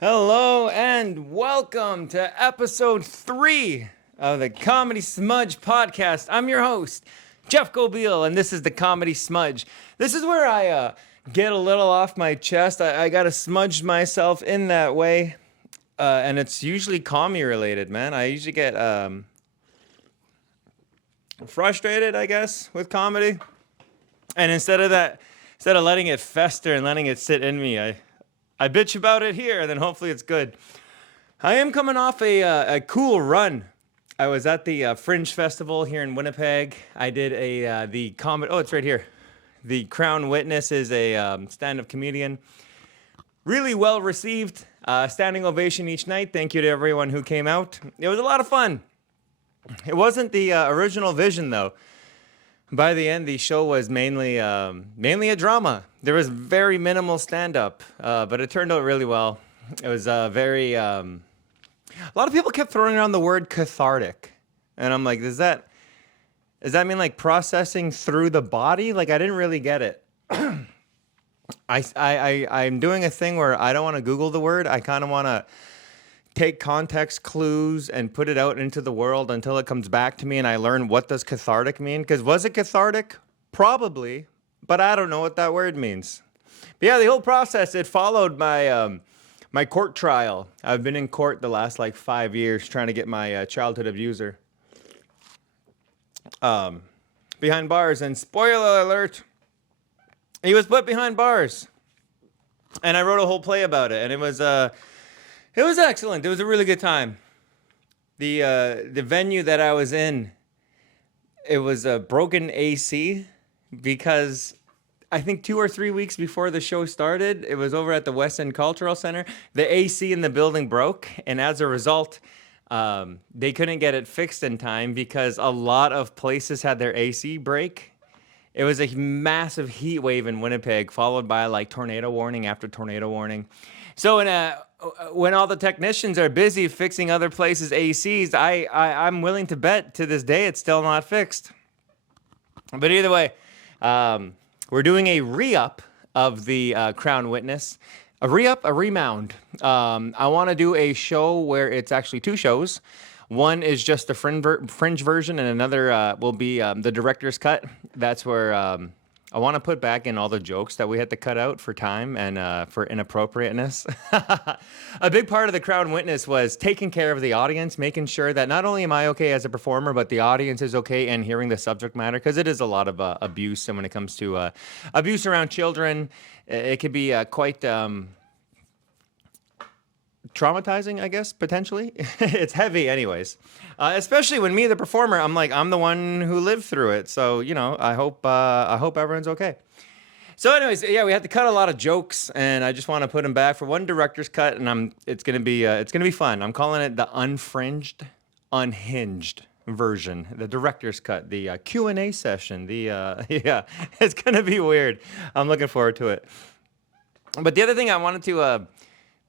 Hello and welcome to episode 3 of the Comedy Smudge podcast. I'm your host, Jeff Gobeil, and this is the Comedy Smudge. This is where I get a little off my chest. I gotta smudge myself in that way, and it's usually comedy related, man. I usually get frustrated, I guess, with comedy, and instead of letting it fester and letting it sit in me, I bitch about it here, and then hopefully it's good. I am coming off a cool run. I was at the Fringe Festival here in Winnipeg. I did the comedy. Oh, it's right here. The Crown Witness is a stand-up comedian. Really well received. Standing ovation each night. Thank you to everyone who came out. It was a lot of fun. It wasn't the original vision, though. By the end, the show was mainly a drama. There was very minimal stand-up, but it turned out really well. It was very... a lot of people kept throwing around the word cathartic. And I'm like, does that mean like processing through the body? Like, I didn't really get it. I'm doing a thing where I don't want to Google the word. I kind of want to take context clues and put it out into the world until it comes back to me and I learn what does cathartic mean. Because was it cathartic? Probably, but I don't know what that word means. But yeah, the whole process, it followed my my court trial. I've been in court the last 5 years trying to get my childhood abuser behind bars. And spoiler alert, he was put behind bars. And I wrote a whole play about it, and it was excellent. It was a really good time. The venue that I was in, it was a broken AC because I think 2 or 3 weeks before the show started, it was over at the West End Cultural Center. The AC in the building broke, and as a result, they couldn't get it fixed in time because a lot of places had their AC break. It was a massive heat wave in Winnipeg, followed by tornado warning after tornado warning. So when all the technicians are busy fixing other places' ACs, I'm willing to bet to this day it's still not fixed. But either way, we're doing a re-up of the Crown Witness. A re-up, a remound. I want to do a show where it's actually 2 shows. One is just the fringe version, and another will be the director's cut. That's where I want to put back in all the jokes that we had to cut out for time and for inappropriateness. A big part of the Crown Witness was taking care of the audience, making sure that not only am I okay as a performer, but the audience is okay and hearing the subject matter, because it is a lot of abuse. And when it comes to abuse around children, it could be quite... traumatizing, I guess, potentially. It's heavy anyways. Especially when me, the performer, I'm the one who lived through it. So, I hope everyone's okay. So anyways, yeah, we had to cut a lot of jokes, and I just want to put them back for one director's cut, and it's going to be fun. I'm calling it the unfringed, unhinged version, the director's cut, the Q&A session, yeah, it's going to be weird. I'm looking forward to it. But the other thing I wanted to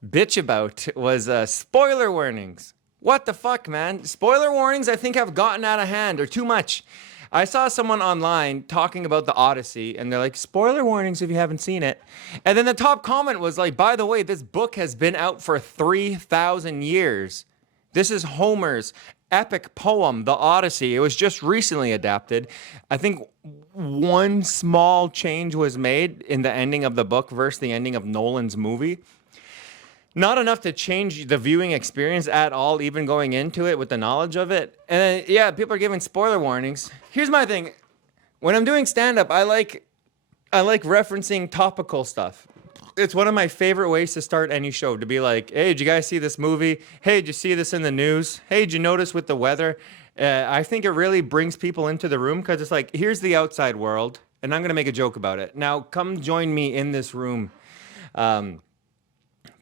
bitch about was spoiler warnings. What the fuck, man? Spoiler warnings, I think, have gotten out of hand or too much. I saw someone online talking about the Odyssey, and they're like, spoiler warnings if you haven't seen it. And then the top comment was like, by the way, this book has been out for 3,000 years. This is Homer's epic poem, the Odyssey. It was just recently adapted. I think one small change was made in the ending of the book versus the ending of Nolan's movie. Not enough to change the viewing experience at all, even going into it with the knowledge of it. And then, yeah, people are giving spoiler warnings. Here's my thing. When I'm doing stand-up, I like referencing topical stuff. It's one of my favorite ways to start any show, to be like, hey, did you guys see this movie? Hey, did you see this in the news? Hey, did you notice with the weather? I think it really brings people into the room because it's like, here's the outside world, and I'm going to make a joke about it. Now, come join me in this room.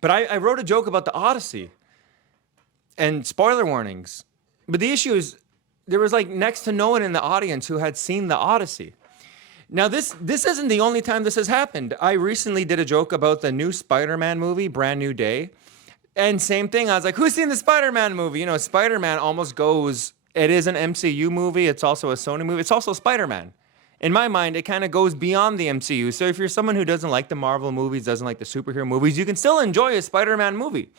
But I wrote a joke about the Odyssey and spoiler warnings. But the issue is there was next to no one in the audience who had seen the Odyssey. Now, this isn't the only time this has happened. I recently did a joke about the new Spider-Man movie, Brand New Day. And same thing, I was like, who's seen the Spider-Man movie? Spider-Man almost goes, it is an MCU movie. It's also a Sony movie. It's also Spider-Man. in my mind, it kind of goes beyond the MCU. So if you're someone who doesn't like the Marvel movies, doesn't like the superhero movies, you can still enjoy a Spider-Man movie.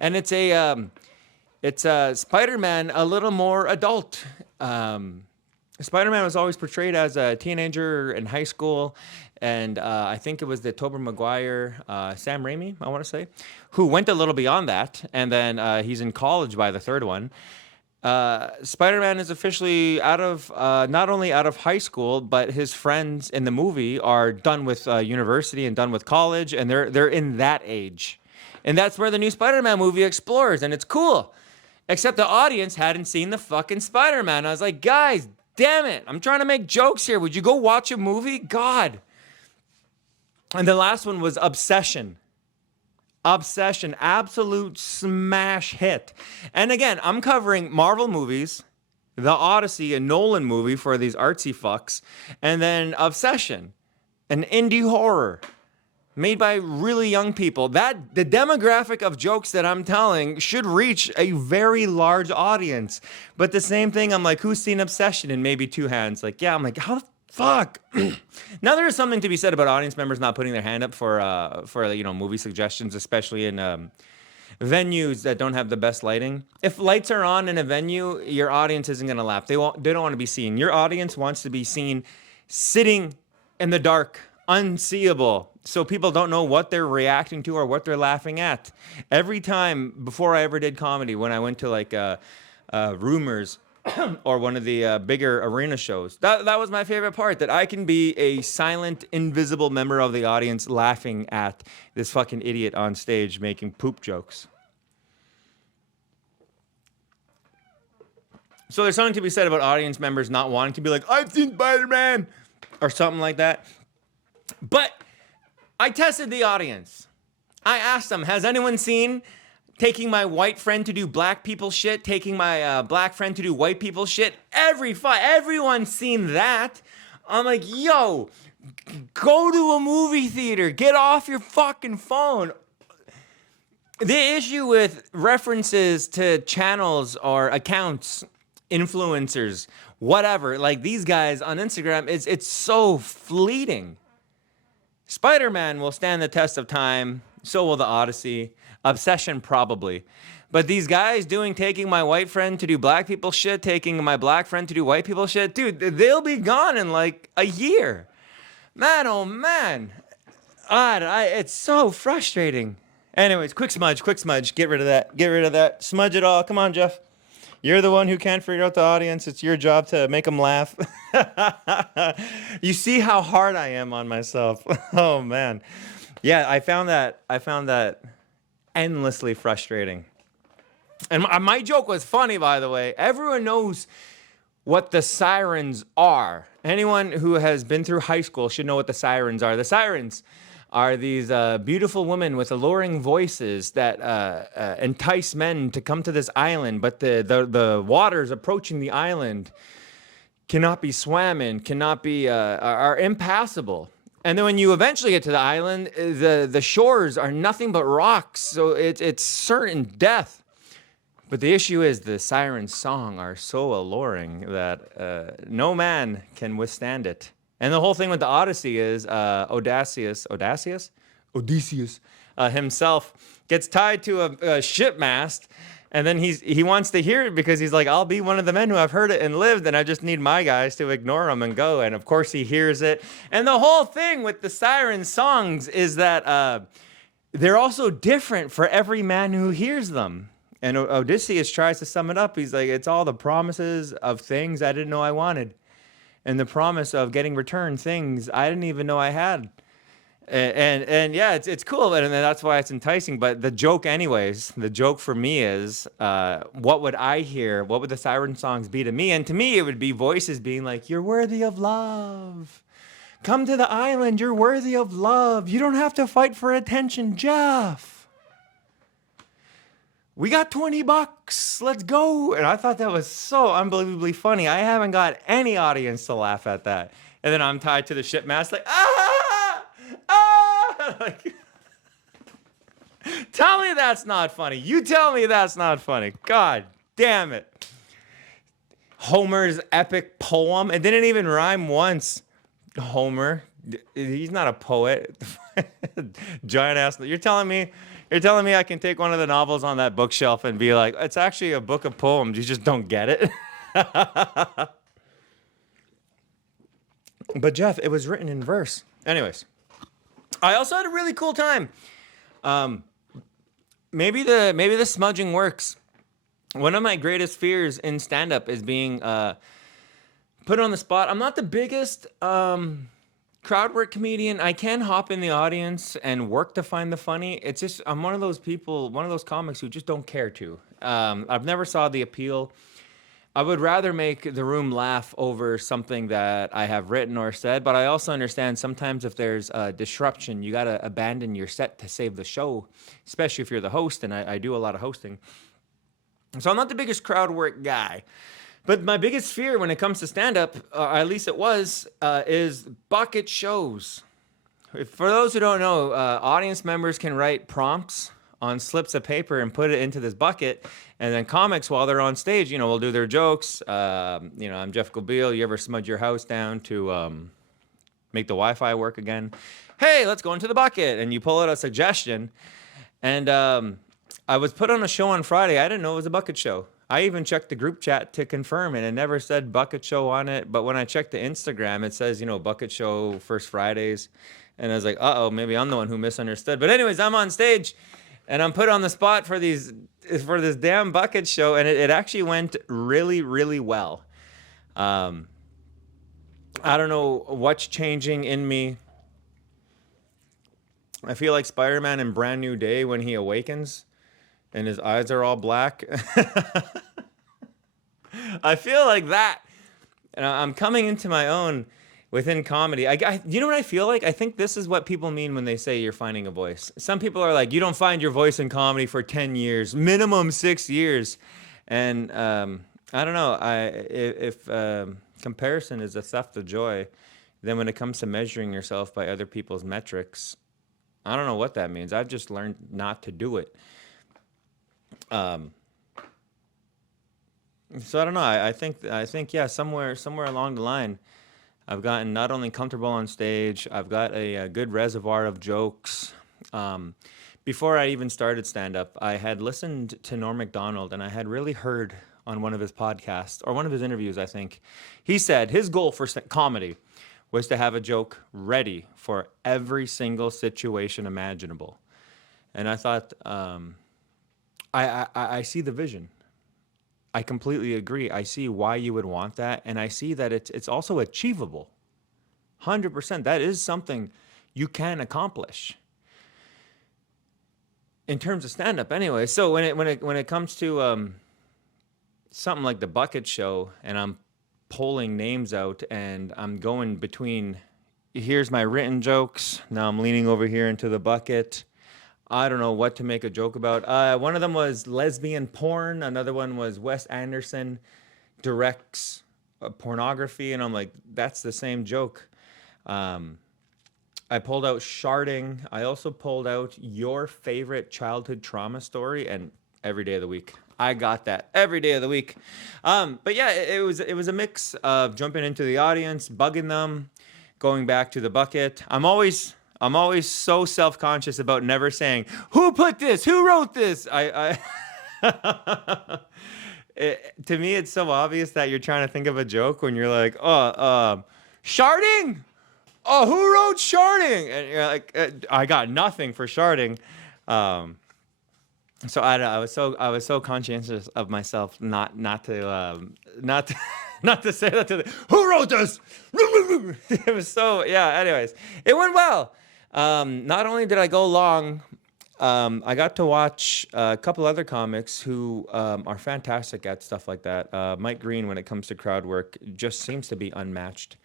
And it's a Spider-Man a little more adult. Spider-Man was always portrayed as a teenager in high school, and I think it was the Tobey Maguire, Sam Raimi, I want to say, who went a little beyond that, and then he's in college by the third one. Spider-Man is officially out of not only out of high school, but his friends in the movie are done with university and done with college, and they're in that age, and that's where the new Spider-Man movie explores, and it's cool. Except the audience hadn't seen the fucking Spider-Man. I was like, guys, damn it! I'm trying to make jokes here. Would you go watch a movie? God. And the last one was Obsession. Obsession, absolute smash hit. And again, I'm covering Marvel movies, The Odyssey, a Nolan movie for these artsy fucks, and then Obsession, an indie horror made by really young people. That the demographic of jokes that I'm telling should reach a very large audience. But the same thing, I'm like, who's seen Obsession? And maybe two hands. Like, yeah, I'm like, how the fuck? Now there is something to be said about audience members not putting their hand up for movie suggestions, especially in venues that don't have the best lighting. If lights are on in a venue, your audience isn't gonna laugh. They don't want to be seen. Your audience wants to be seen sitting in the dark, unseeable, so people don't know what they're reacting to or what they're laughing at. Every time before I ever did comedy, when I went to like Rumors or one of the bigger arena shows, that was my favorite part, that I can be a silent, invisible member of the audience laughing at this fucking idiot on stage making poop jokes. So there's something to be said about audience members not wanting to be like, I've seen Spider-Man, or something like that. But I tested the audience. I asked them, has anyone seen taking my white friend to do black people shit, taking my black friend to do white people shit? Everyone's seen that. I'm like, yo, go to a movie theater. Get off your fucking phone. The issue with references to channels or accounts, influencers, whatever, like these guys on Instagram, it's so fleeting. Spider-Man will stand the test of time. So will The Odyssey. Obsession, probably. But these guys taking my white friend to do black people shit, taking my black friend to do white people shit, dude, they'll be gone in like a year. Man, oh man. God, it's so frustrating. Anyways, quick smudge. Get rid of that. Smudge it all. Come on, Jeff. You're the one who can't figure out the audience. It's your job to make them laugh. You see how hard I am on myself. Oh, man. Yeah, I found that endlessly frustrating. And my joke was funny, by the way. Everyone knows what the sirens are. Anyone who has been through high school should know what the sirens are. The sirens are these beautiful women with alluring voices that entice men to come to this island, but the waters approaching the island cannot be swam in, are impassable. And then when you eventually get to the island, the shores are nothing but rocks, so it's certain death. But the issue is the siren's song are so alluring that no man can withstand it. And the whole thing with the Odyssey is Odysseus himself gets tied to a ship mast, and then he wants to hear it because he's like, I'll be one of the men who have heard it and lived, and I just need my guys to ignore him and go. And of course he hears it. And the whole thing with the siren songs is that they're also different for every man who hears them. And Odysseus tries to sum it up. He's like, it's all the promises of things I didn't know I wanted, and the promise of getting returned things I didn't even know I had. And yeah, it's cool, and that's why it's enticing. But the joke for me is, what would I hear? What would the siren songs be to me? And to me, it would be voices being like, you're worthy of love. Come to the island, you're worthy of love. You don't have to fight for attention, Jeff. We got $20. Let's go. And I thought that was so unbelievably funny. I haven't got any audience to laugh at that. And then I'm tied to the ship mast like, like, tell me that's not funny. You tell me that's not funny. God damn it. Homer's epic poem. It didn't even rhyme once. Homer. He's not a poet. Giant ass. You're telling me I can take one of the novels on that bookshelf and be like, it's actually a book of poems. You just don't get it. But Jeff, it was written in verse. Anyways, I also had a really cool time. Maybe the smudging works. One of my greatest fears in stand-up is being put on the spot. I'm not the biggest crowd work comedian. I can hop in the audience and work to find the funny. It's just I'm one of those people, one of those comics who just don't care to. I've never saw the appeal. I would rather make the room laugh over something that I have written or said, but I also understand sometimes if there's a disruption, you got to abandon your set to save the show, especially if you're the host, and I do a lot of hosting. So I'm not the biggest crowd work guy. But my biggest fear when it comes to stand-up, at least it was, is bucket shows. For those who don't know, audience members can write prompts on slips of paper and put it into this bucket. And then comics, while they're on stage, will do their jokes. I'm Jeff Gobeil. You ever smudge your house down to make the Wi-Fi work again? Hey, let's go into the bucket. And you pull out a suggestion. And I was put on a show on Friday. I didn't know it was a bucket show. I even checked the group chat to confirm, and it never said bucket show on it. But when I checked the Instagram, it says, bucket show first Fridays. And I was like, uh-oh, maybe I'm the one who misunderstood. But anyways, I'm on stage, and I'm put on the spot for this damn bucket show, and it actually went really, really well. I don't know what's changing in me. I feel like Spider-Man in Brand New Day when he awakens and his eyes are all black. I feel like that. And I'm coming into my own within comedy. You know what I feel like? I think this is what people mean when they say you're finding a voice. Some people are like, you don't find your voice in comedy for 10 years, minimum 6 years. And I don't know. If comparison is a theft of joy, then when it comes to measuring yourself by other people's metrics, I don't know what that means. I've just learned not to do it. So I don't know. I think yeah, somewhere along the line, I've gotten not only comfortable on stage, I've got a good reservoir of jokes. Before I even started stand-up, I had listened to Norm Macdonald, and I had really heard on one of his podcasts, or one of his interviews, I think. He said his goal for comedy was to have a joke ready for every single situation imaginable. And I thought, I see the vision. I completely agree. I see why you would want that, and I see that it's also achievable. 100%. That is something you can accomplish in terms of stand-up, anyway. So when it comes to something like the bucket show, and I'm pulling names out, and I'm going between, here's my written jokes. Now I'm leaning over here into the bucket. I don't know what to make a joke about. One of them was lesbian porn. Another one was Wes Anderson directs pornography. And I'm like, that's the same joke. I pulled out sharding. I also pulled out your favorite childhood trauma story, and every day of the week. I got that every day of the week. But yeah, it was a mix of jumping into the audience, bugging them, going back to the bucket. I'm always so self-conscious about never saying, who put this? Who wrote this? To me, it's so obvious that you're trying to think of a joke when you're like, sharding? Oh, who wrote sharding? And you're like, I got nothing for sharding. So I was so conscientious of myself not to say that to them. Who wrote this? It was so, yeah, anyways. It went well. Not only did I go long, I got to watch a couple other comics who are fantastic at stuff like that. Mike Green, when it comes to crowd work, just seems to be unmatched.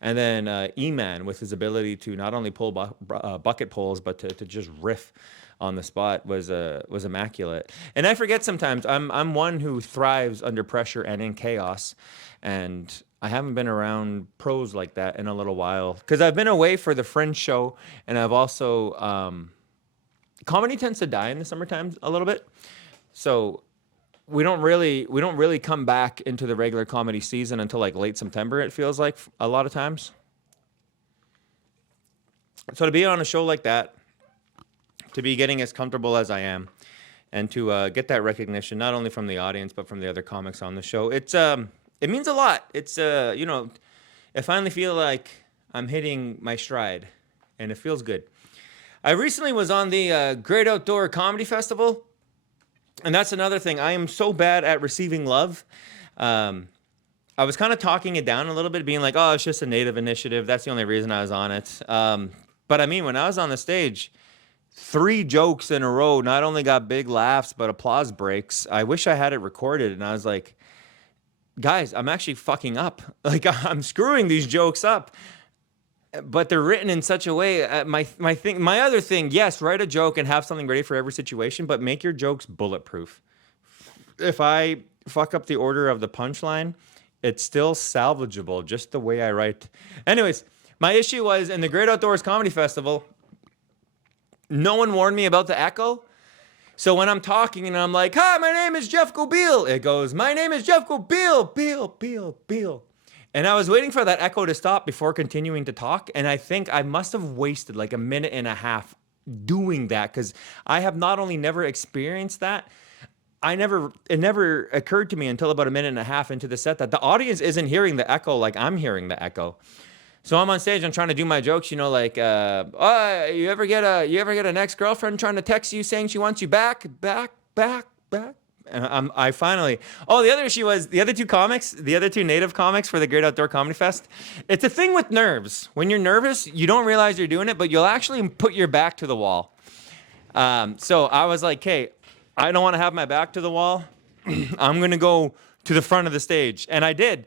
And then E-Man, with his ability to not only pull bucket pulls, but to just riff on the spot, was immaculate. And I forget sometimes, I'm one who thrives under pressure and in chaos. And I haven't been around pros like that in a little while, because I've been away for the Fringe show, and I've also comedy tends to die in the summertime a little bit, so we don't really come back into the regular comedy season until like late September. It feels like a lot of times. So to be on a show like that, to be getting as comfortable as I am, and to get that recognition not only from the audience but from the other comics on the show, it means a lot. It's I finally feel like I'm hitting my stride, and it feels good. I recently was on the Great Outdoor Comedy Festival, and that's another thing. I am so bad at receiving love. Um, I was kind of talking it down a little bit, being like, "Oh, it's just a native initiative. That's the only reason I was on it." But I mean, when I was on the stage, 3 jokes in a row not only got big laughs but applause breaks. I wish I had it recorded, and I was like, "Guys, I'm actually fucking up. Like I'm screwing these jokes up." But they're written in such a way. My other thing, yes, write a joke and have something ready for every situation, but make your jokes bulletproof. If I fuck up the order of the punchline, it's still salvageable, just the way I write. Anyways, my issue was in the Great Outdoors Comedy Festival, no one warned me about the echo. So when I'm talking and I'm like, "Hi, my name is Jeff Gobeil," it goes, "My name is Jeff Gobeil, Beal." And I was waiting for that echo to stop before continuing to talk. And I think I must have wasted like a minute and a half doing that, because I have not only never experienced that, it never occurred to me until about a minute and a half into the set that the audience isn't hearing the echo like I'm hearing the echo. So I'm on stage, I'm trying to do my jokes, like, "Oh, you ever get an ex-girlfriend trying to text you saying she wants you back? And I finally, the other issue was the other two native comics for the Great Outdoor Comedy Fest. It's a thing with nerves. When you're nervous, you don't realize you're doing it, but you'll actually put your back to the wall. So I was like, "Hey, I don't want to have my back to the wall. I'm going to go to the front of the stage." And I did.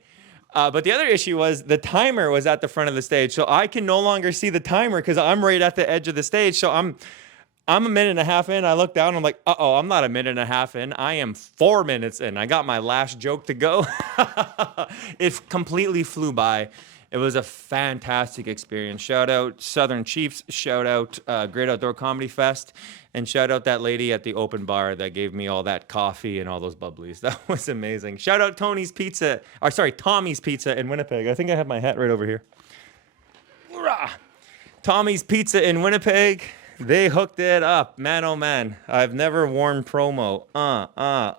But the other issue was the timer was at the front of the stage. So I can no longer see the timer because I'm right at the edge of the stage. So I'm a minute and a half in. I look down. I'm like, "Uh-oh, I'm not a minute and a half in. I am 4 minutes in. I got my last joke to go." It completely flew by. It was a fantastic experience. Shout out Southern Chiefs. Shout out Great Outdoor Comedy Fest. And shout out that lady at the open bar that gave me all that coffee and all those bubblies. That was amazing. Shout out Tommy's Pizza in Winnipeg. I think I have my hat right over here. Hoorah! Tommy's Pizza in Winnipeg. They hooked it up. Man, oh man. I've never worn promo.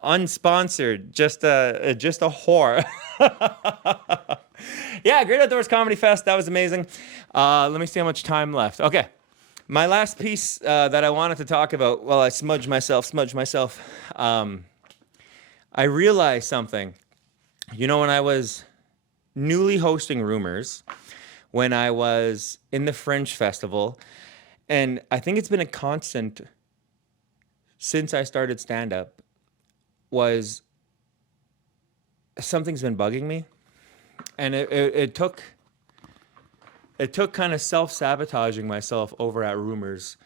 Unsponsored. Just a whore. Yeah, Great Outdoors Comedy Fest. That was amazing. Let me see how much time left. Okay. My last piece that I wanted to talk about, while I smudge myself, I realized something. When I was newly hosting Rumors, when I was in the Fringe Festival, and I think it's been a constant since I started stand-up, was something's been bugging me. And it took kind of self-sabotaging myself over at Rumors.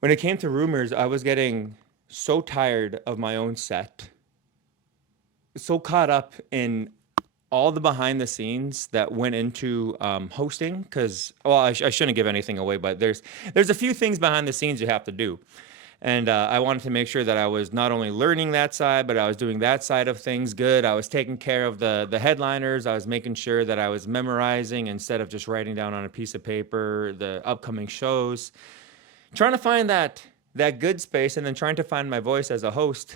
When it came to Rumors, I was getting so tired of my own set, so caught up in all the behind the scenes that went into hosting. Because, I shouldn't give anything away, but there's a few things behind the scenes you have to do. And I wanted to make sure that I was not only learning that side, but I was doing that side of things good. I was taking care of the headliners. I was making sure that I was memorizing instead of just writing down on a piece of paper the upcoming shows. Trying to find that good space, and then trying to find my voice as a host.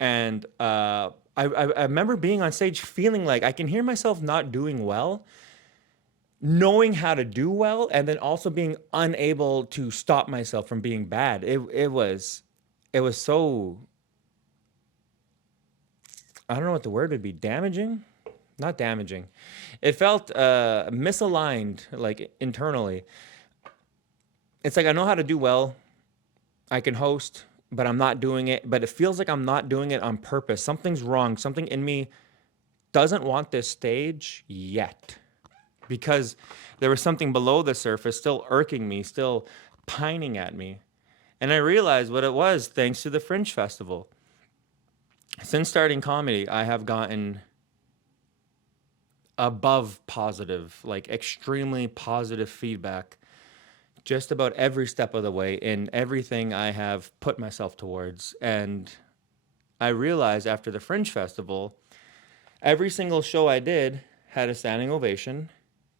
And I remember being on stage feeling like I can hear myself not doing well, knowing how to do well, and then also being unable to stop myself from being bad. It was so, I don't know what the word would be, damaging? Not damaging. It felt misaligned, like internally. It's like I know how to do well. I can host, but I'm not doing it. But it feels like I'm not doing it on purpose. Something's wrong. Something in me doesn't want this stage yet. Because there was something below the surface still irking me, still pining at me. And I realized what it was thanks to the Fringe Festival. Since starting comedy, I have gotten above positive, like extremely positive feedback just about every step of the way in everything I have put myself towards. And I realized after the Fringe Festival, every single show I did had a standing ovation.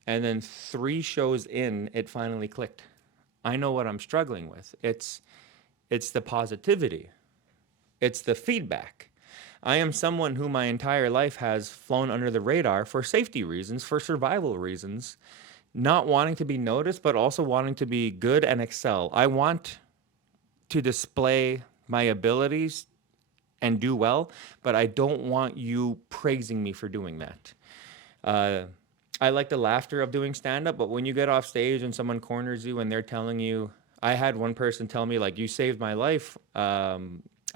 And then 3 shows in, it finally clicked. I know what I'm struggling with. It's the positivity. It's the feedback. I am someone who my entire life has flown under the radar for safety reasons, for survival reasons, not wanting to be noticed, but also wanting to be good and excel. I want to display my abilities and do well, but I don't want you praising me for doing that. I like the laughter of doing stand up, but when you get off stage and someone corners you and they're telling you, I had one person tell me, like, you saved my life.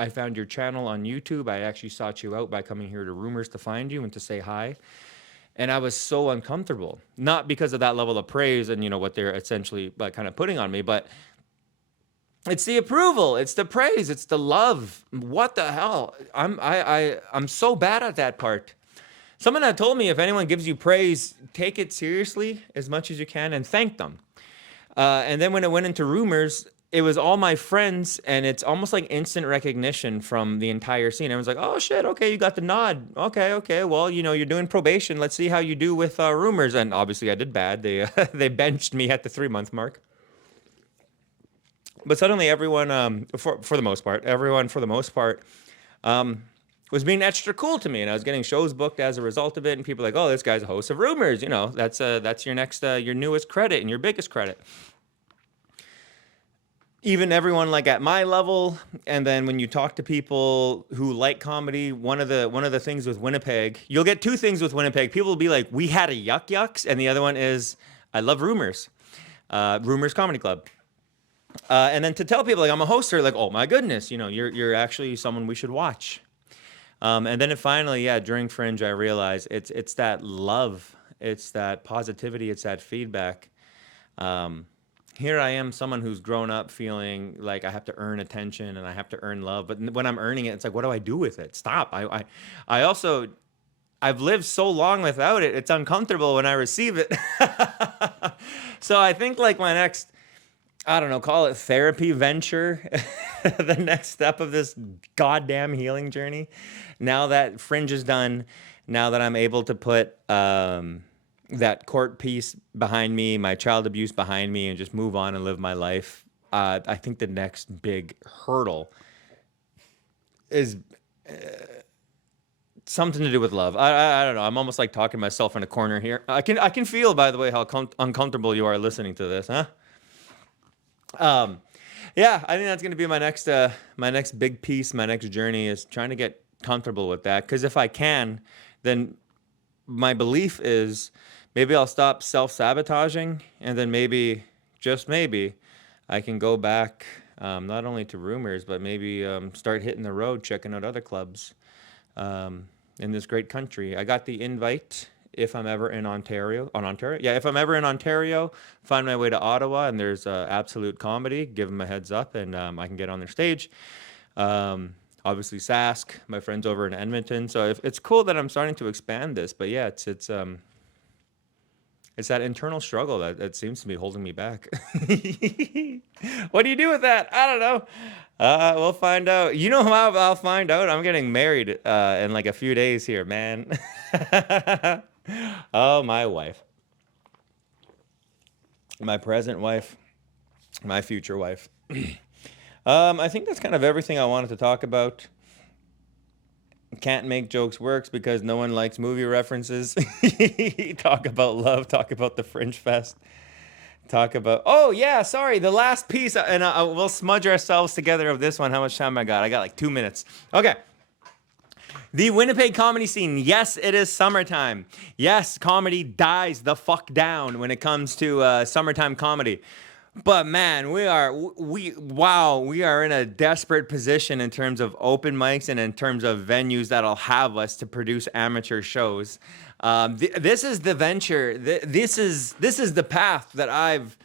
I found your channel on YouTube. I actually sought you out by coming here to Rumors to find you and to say hi. And I was so uncomfortable, not because of that level of praise and, what they're essentially kind of putting on me, but it's the approval, it's the praise, it's the love. What the hell? I'm so bad at that part. Someone had told me if anyone gives you praise, take it seriously as much as you can and thank them. And then when it went into Rumors, it was all my friends, and it's almost like instant recognition from the entire scene. Everyone's like, oh shit, okay, you got the nod. Okay, well, you're doing probation. Let's see how you do with Rumors. And obviously I did bad. They they benched me at the 3-month mark. But suddenly everyone, for the most part, was being extra cool to me, and I was getting shows booked as a result of it. And people were like, "Oh, this guy's a host of Rumors. That's your next, your newest credit and your biggest credit." Even everyone like at my level, and then when you talk to people who like comedy, one of the things with Winnipeg, you'll get 2 things with Winnipeg. People will be like, "We had a yuck yucks," and the other one is, "I love Rumors, Rumors Comedy Club." And then to tell people like I'm a host, they're like, "Oh my goodness, you're actually someone we should watch." And then it finally, during Fringe, I realized it's that love, it's that positivity, it's that feedback. Here I am, someone who's grown up feeling like I have to earn attention and I have to earn love. But when I'm earning it, it's like, what do I do with it? Stop. I've lived so long without it. It's uncomfortable when I receive it. So I think like my next, I don't know, call it therapy venture, the next step of this goddamn healing journey. Now that Fringe is done, now that I'm able to put that court piece behind me, my child abuse behind me, and just move on and live my life, I think the next big hurdle is something to do with love. I don't know. I'm almost like talking myself in a corner here. I can feel, by the way, how uncomfortable you are listening to this, huh? Yeah, I think that's going to be my next big piece, my next journey is trying to get comfortable with that. Because if I can, then my belief is maybe I'll stop self-sabotaging, and then maybe, just maybe, I can go back not only to Rumors, but maybe start hitting the road, checking out other clubs in this great country. I got the invite. If I'm ever in Ontario, if I'm ever in Ontario, find my way to Ottawa, and there's Absolute Comedy, give them a heads up, and I can get on their stage. Obviously, Sask, my friends over in Edmonton. So it's cool that I'm starting to expand this, but yeah, it's that internal struggle that seems to be holding me back. What do you do with that? I don't know. We'll find out. You know how I'll find out? I'm getting married in like a few days here, man. Oh, my wife. My present wife. My future wife. I think that's kind of everything I wanted to talk about. Can't make jokes works because no one likes movie references. Talk about love. Talk about the Fringe Fest. Talk about... Oh, yeah, sorry. The last piece. And we'll smudge ourselves together of this one. How much time I got? I got like 2 minutes. Okay. The Winnipeg comedy scene. Yes, it is summertime. Yes, comedy dies the fuck down when it comes to summertime comedy. But man, we are in a desperate position in terms of open mics and in terms of venues that'll have us to produce amateur shows. This is the venture. This is the path that I've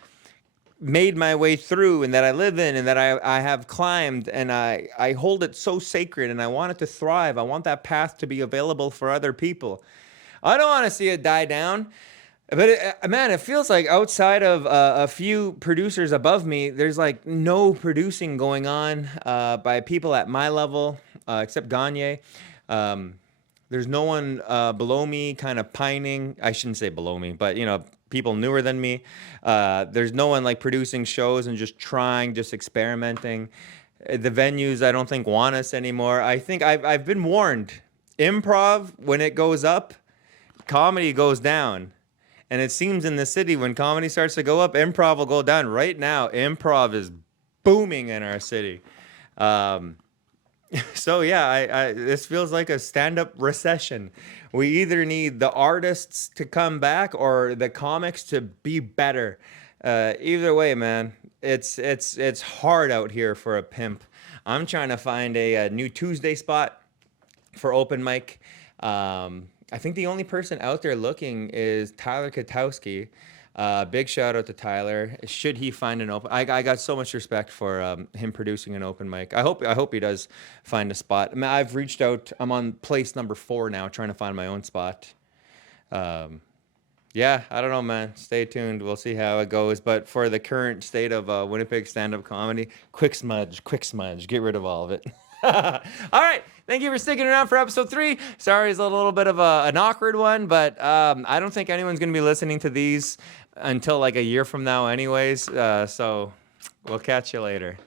made my way through and that I live in and that I have climbed, and I hold it so sacred, and I want it to thrive. I want that path to be available for other people. I don't want to see it die down. But man, it feels like outside of a few producers above me, there's like no producing going on by people at my level, except Gagne. There's no one below me kind of pining. I shouldn't say below me, but people newer than me. There's no one like producing shows and just trying, just experimenting. The venues I don't think want us anymore. I think I've been warned. Improv, when it goes up, comedy goes down. And it seems in the city when comedy starts to go up, improv will go down. Right now, improv is booming in our city. So yeah, I this feels like a stand-up recession. We either need the artists to come back or the comics to be better. Either way, man, it's hard out here for a pimp. I'm trying to find a new Tuesday spot for open mic. I think the only person out there looking is Tyler Katowski. Big shout out to Tyler. Should he find an open, I got so much respect for him producing an open mic. I hope he does find a spot. I mean, I've reached out. I'm on place number 4 now, trying to find my own spot. Yeah, I don't know, man. Stay tuned. We'll see how it goes. But for the current state of Winnipeg stand-up comedy, quick smudge. Get rid of all of it. All right. Thank you for sticking around for episode 3. Sorry, it's a little bit of an awkward one, but I don't think anyone's going to be listening to these until like a year from now anyways. So we'll catch you later.